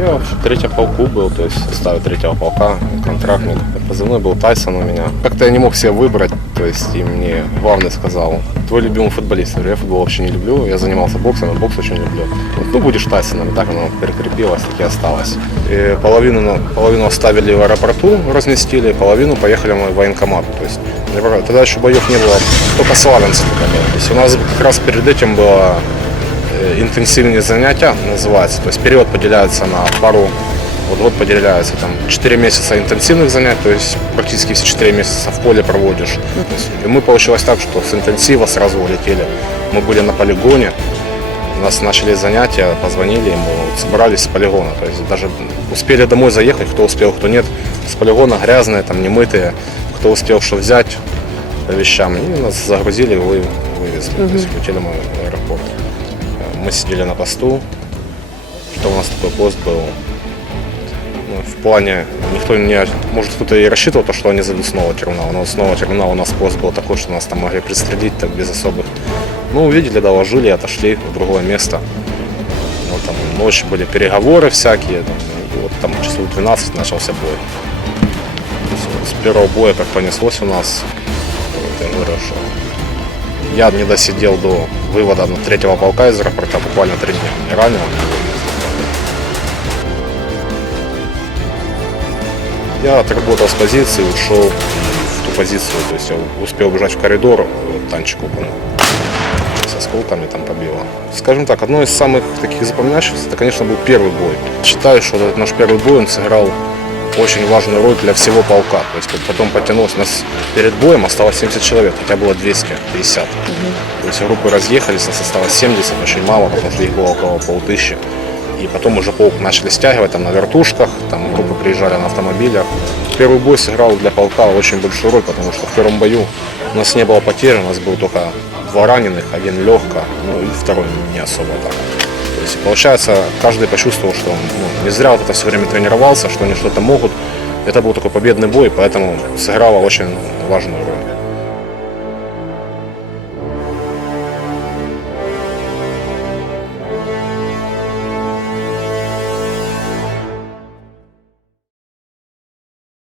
Я в третьем полку был, то есть в составе третьего полка, контрактник. Позывной был Тайсон у меня. Как-то я не мог себе выбрать, то есть и мне главный сказал, твой любимый футболист. Я футбол вообще не люблю, я занимался боксом, а бокс очень люблю. Вот, ну, будешь Тайсоном, так оно перекрепилось, так и осталось. И половину, половину оставили в аэропорту, разместили, половину поехали мы в военкомат. То есть тогда еще боев не было, только был. То есть у нас как раз перед этим было интенсивные занятия называется. То есть период поделяется на пару, вот год поделяется там 4 месяца интенсивных занятий, то есть практически все 4 месяца в поле проводишь. То есть, и мы получилось так, что с интенсива сразу улетели. Мы были на полигоне, у нас начали занятия, позвонили, вот собрались с полигона. То есть даже успели домой заехать, кто успел, кто нет. С полигона грязные, там немытые, кто успел что взять по вещам. И нас загрузили и вы- вывезли. То есть улетели мы в аэропорт. Мы сидели на посту. Что у нас такой пост был? Ну, в плане, никто не, может кто-то и рассчитывал, то, что они зайдут с нового терминала, но с нового терминала у нас пост был такой, что нас там могли пристрелить так без особых. Ну, увидели, доложили, отошли в другое место. Ну, там ночью были переговоры всякие, там, вот там часов 12 начался бой. С первого боя как понеслось у нас, я говорю, что я не досидел до вывода третьего полка из аэропорта, буквально три дня не ранил. Я отработал с позиции, ушел в ту позицию, то есть я успел убежать в коридор, вот танчик упал. Осколками там побило. Скажем так, одно из самых таких запоминающихся, это, конечно, был первый бой. Считаю, что этот наш первый бой, он сыграл очень важную роль для всего полка. То есть потом потянулось, у нас перед боем осталось 70 человек, хотя было 250. То есть группы разъехались, нас осталось 70, очень мало, потому что их было около полтысячи. И потом уже полк начали стягивать там на вертушках, там группы приезжали на автомобилях. Первый бой сыграл для полка очень большую роль, потому что в первом бою у нас не было потерь, у нас было только два раненых, один легко, ну и второй не особо так. То есть получается, каждый почувствовал, что ну, не зря вот это все время тренировался, что они что-то могут. Это был такой победный бой, поэтому сыграло очень важную роль.